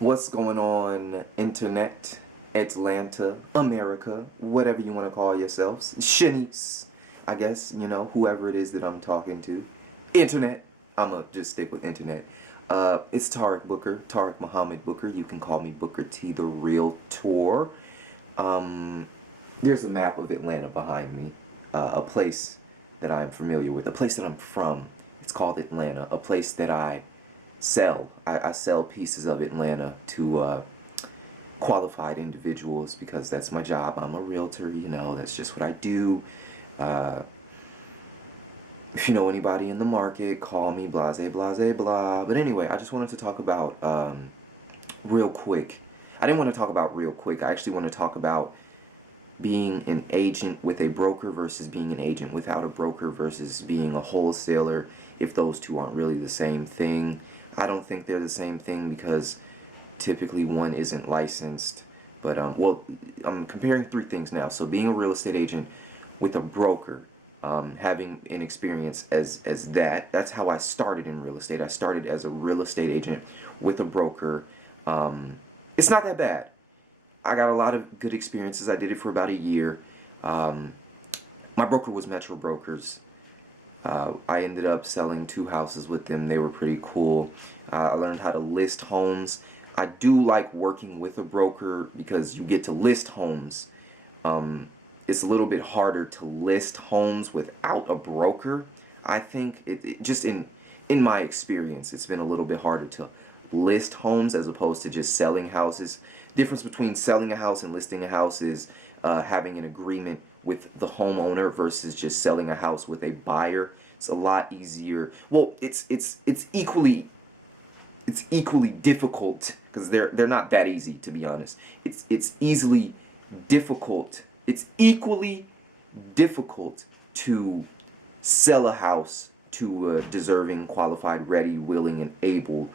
What's going on, Internet, Atlanta, America, whatever you want to call yourselves? Shanice, I guess, whoever it is that I'm talking to. Internet. I'm going to just stick with Internet. It's Tariq Booker, Tariq Muhammad Booker. You can call me Booker T, the Realtor. Um, there's a map of Atlanta behind me, a place that I'm familiar with, a place that I'm from. It's called Atlanta, a place that I sell. I sell pieces of Atlanta to qualified individuals because that's my job. I'm a realtor, that's just what I do. Uh, if you know anybody in the market, call me, blase, blase, blah. But anyway, I just wanted to talk about real quick. I didn't want to talk about real quick. I actually want to talk about being an agent with a broker versus being an agent without a broker versus being a wholesaler, if those two aren't really the same thing. I don't think they're the same thing because typically one isn't licensed. But, well, I'm comparing three things now. So being a real estate agent with a broker, having an experience as that's how I started in real estate. I started as a real estate agent with a broker. It's not that bad. I got a lot of good experiences. I did it for about a year. My broker was Metro Brokers. I ended up selling 2 houses with them. They were pretty cool. I learned how to list homes. I do like working with a broker because you get to list homes. It's a little bit harder to list homes without a broker. I think it just in my experience, it's been a little bit harder to list homes as opposed to just selling houses. Difference between selling a house and listing a house is having an agreement with the homeowner versus just selling a house with a buyer. It's a lot easier. Well, it's equally difficult because they're not that easy, to be honest. It's easily difficult. It's equally difficult to sell a house to a deserving, qualified, ready, willing, and able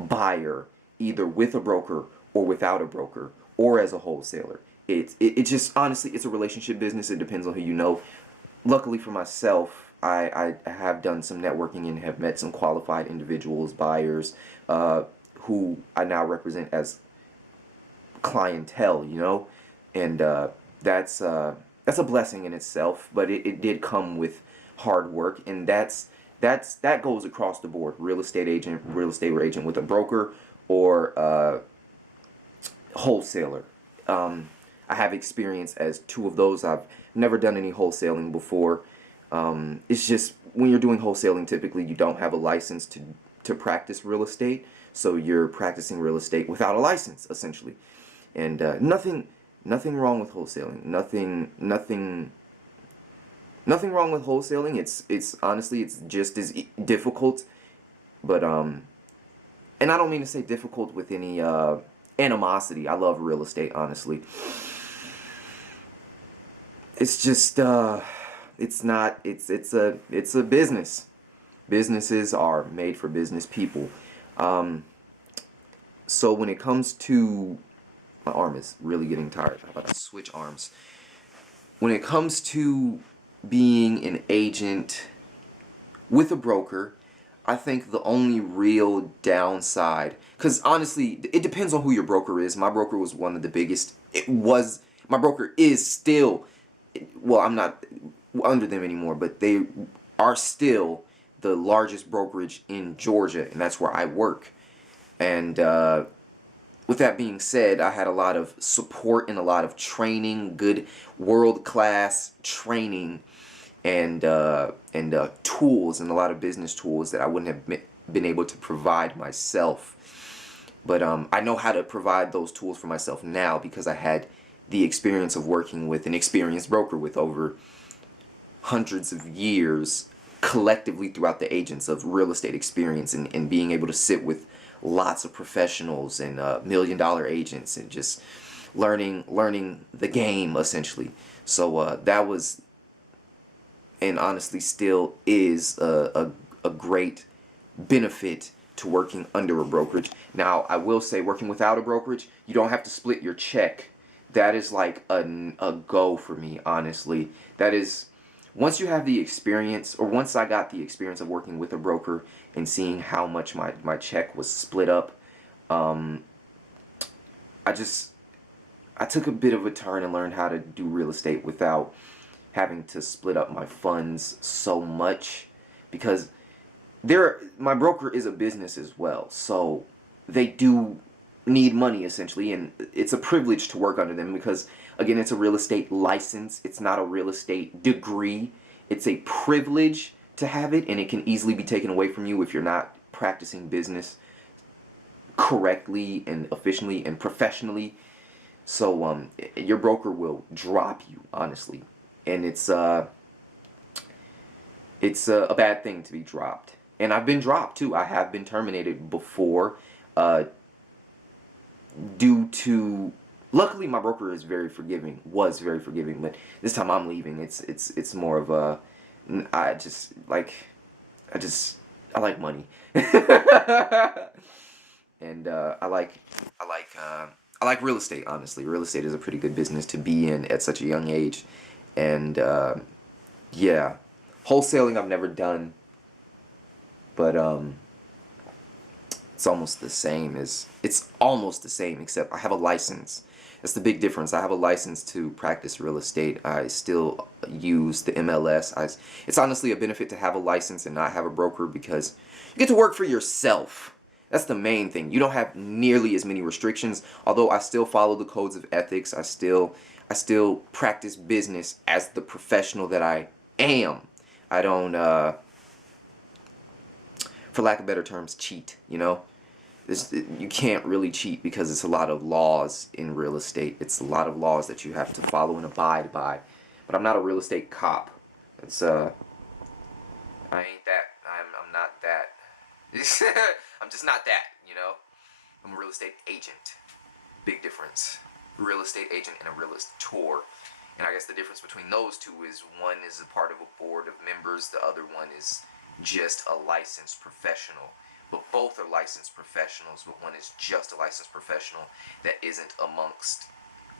buyer, either with a broker or without a broker or as a wholesaler. It just honestly, it's a relationship business. It depends on who you know. Luckily for myself, I have done some networking and have met some qualified individuals, buyers, who I now represent as clientele, and that's a blessing in itself. But it did come with hard work, and that goes across the board. Real estate agent with a broker or wholesaler. I have experience as two of those. I've never done any wholesaling before. It's just when you're doing wholesaling, typically you don't have a license to practice real estate, so you're practicing real estate without a license, essentially. And nothing wrong with wholesaling. Nothing wrong with wholesaling. It's honestly it's just as difficult, but and I don't mean to say difficult with any animosity. I love real estate, honestly. It's just it's not it's a business. Businesses are made for business people. Um, so when it comes to my arm is really getting tired. How about I switch arms? When it comes to being an agent with a broker, I think the only real downside, because honestly, it depends on who your broker is. My broker was one of the biggest. My broker is still, well, I'm not under them anymore, but they are still the largest brokerage in Georgia, and that's where I work. And with that being said, I had a lot of support and a lot of training, good world class training, and tools and a lot of business tools that I wouldn't have been able to provide myself. But I know how to provide those tools for myself now because I had the experience of working with an experienced broker with over hundreds of years collectively throughout the agents of real estate experience, and being able to sit with lots of professionals and $1 million agents and just learning the game essentially. So that was, and honestly still is, a great benefit to working under a brokerage. Now, I will say, working without a brokerage, you don't have to split your check. That is like a go for me, honestly. That is, once you have the experience, or once I got the experience of working with a broker and seeing how much my check was split up, I just I took a bit of a turn and learned how to do real estate without having to split up my funds so much, because my broker is a business as well, so they do need money essentially, and it's a privilege to work under them because, again, it's a real estate license. It's not a real estate degree. It's a privilege to have it, and it can easily be taken away from you if you're not practicing business correctly and efficiently and professionally. So your broker will drop you, honestly, and it's a bad thing to be dropped. And I've been dropped too. I have been terminated before, uh, due to. Luckily, my broker is very forgiving. Was very forgiving, but this time I'm leaving. It's more of a. I just like, I just I like money, and I like real estate. Honestly, real estate is a pretty good business to be in at such a young age, and yeah, wholesaling I've never done, but it's almost the same, except I have a license. That's the big difference. I have a license to practice real estate. I still use the MLS. It's honestly a benefit to have a license and not have a broker because you get to work for yourself. That's the main thing. You don't have nearly as many restrictions. Although I still follow the codes of ethics. I still practice business as the professional that I am. I don't, for lack of better terms, cheat. You can't really cheat because it's a lot of laws in real estate. It's a lot of laws that you have to follow and abide by. But I'm not a real estate cop. It's I ain't that. I'm not that. I'm just not that. I'm a real estate agent. Big difference. Real estate agent and a realtor. And I guess the difference between those two is one is a part of a board of members, the other one is just a licensed professional. But both are licensed professionals, but one is just a licensed professional that isn't amongst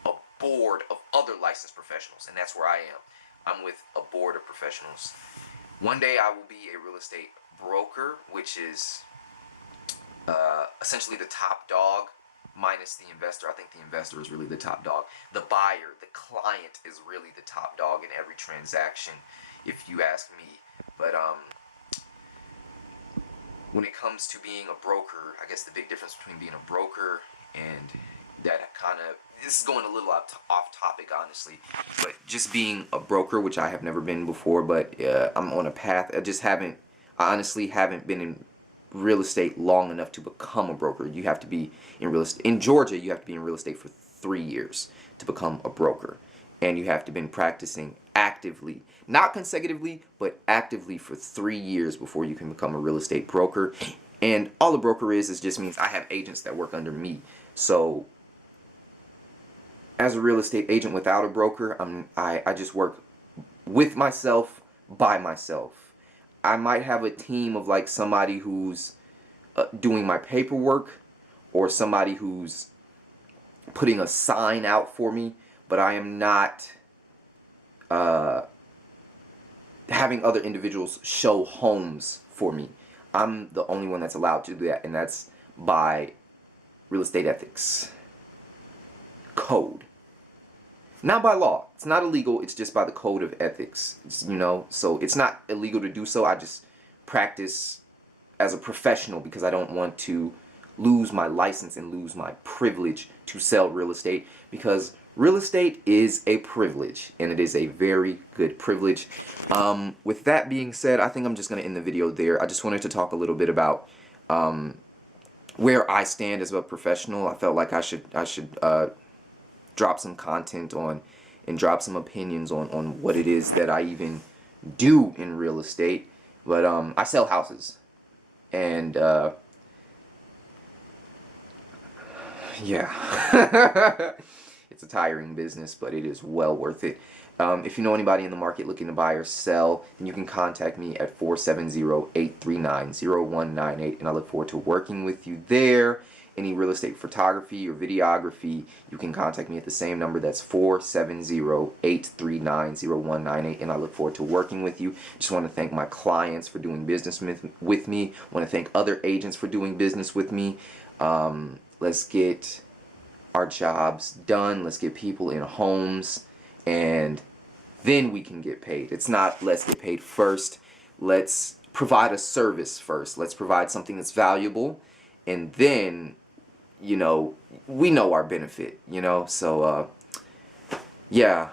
a board of other licensed professionals. And that's where I am. I'm with a board of professionals. One day I will be a real estate broker, which is essentially the top dog minus the investor. I think the investor is really the top dog. The buyer, the client, is really the top dog in every transaction, if you ask me. But when it comes to being a broker, I guess the big difference between being a broker and that kind of, this is going a little off topic, honestly, but just being a broker, which I have never been before, but I'm on a path. I honestly haven't been in real estate long enough to become a broker. You have to be in real estate. In Georgia, you have to be in real estate for 3 years to become a broker. And you have to been practicing actively, not consecutively, but actively for 3 years before you can become a real estate broker. And all a broker is just means I have agents that work under me. So as a real estate agent without a broker, I just work with myself, by myself. I might have a team of like somebody who's doing my paperwork or somebody who's putting a sign out for me, but I am not having other individuals show homes for me. I'm the only one that's allowed to do that, and that's by real estate ethics code. Not by law. It's not illegal. It's just by the code of ethics. So it's not illegal to do so. I just practice as a professional because I don't want to lose my license and lose my privilege to sell real estate, because real estate is a privilege, and it is a very good privilege. With that being said, I think I'm just going to end the video there. I just wanted to talk a little bit about where I stand as a professional. I felt like I should drop some content on and drop some opinions on what it is that I even do in real estate. But I sell houses, and yeah. It's a tiring business, but it is well worth it. If you know anybody in the market looking to buy or sell, then you can contact me at 470-839-0198, and I look forward to working with you there. Any real estate photography or videography, you can contact me at the same number. That's 470-839-0198, and I look forward to working with you. Just want to thank my clients for doing business with me. I want to thank other agents for doing business with me. Let's get our jobs done. Let's get people in homes, and then we can get paid. It's not let's get paid first. Let's provide a service first. Let's provide something that's valuable, and then, you know, we know our benefit, you know. So yeah,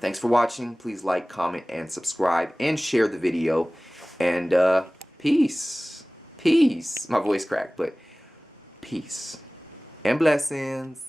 thanks for watching. Please like, comment, and subscribe, and share the video. And peace. My voice cracked, but peace and blessings.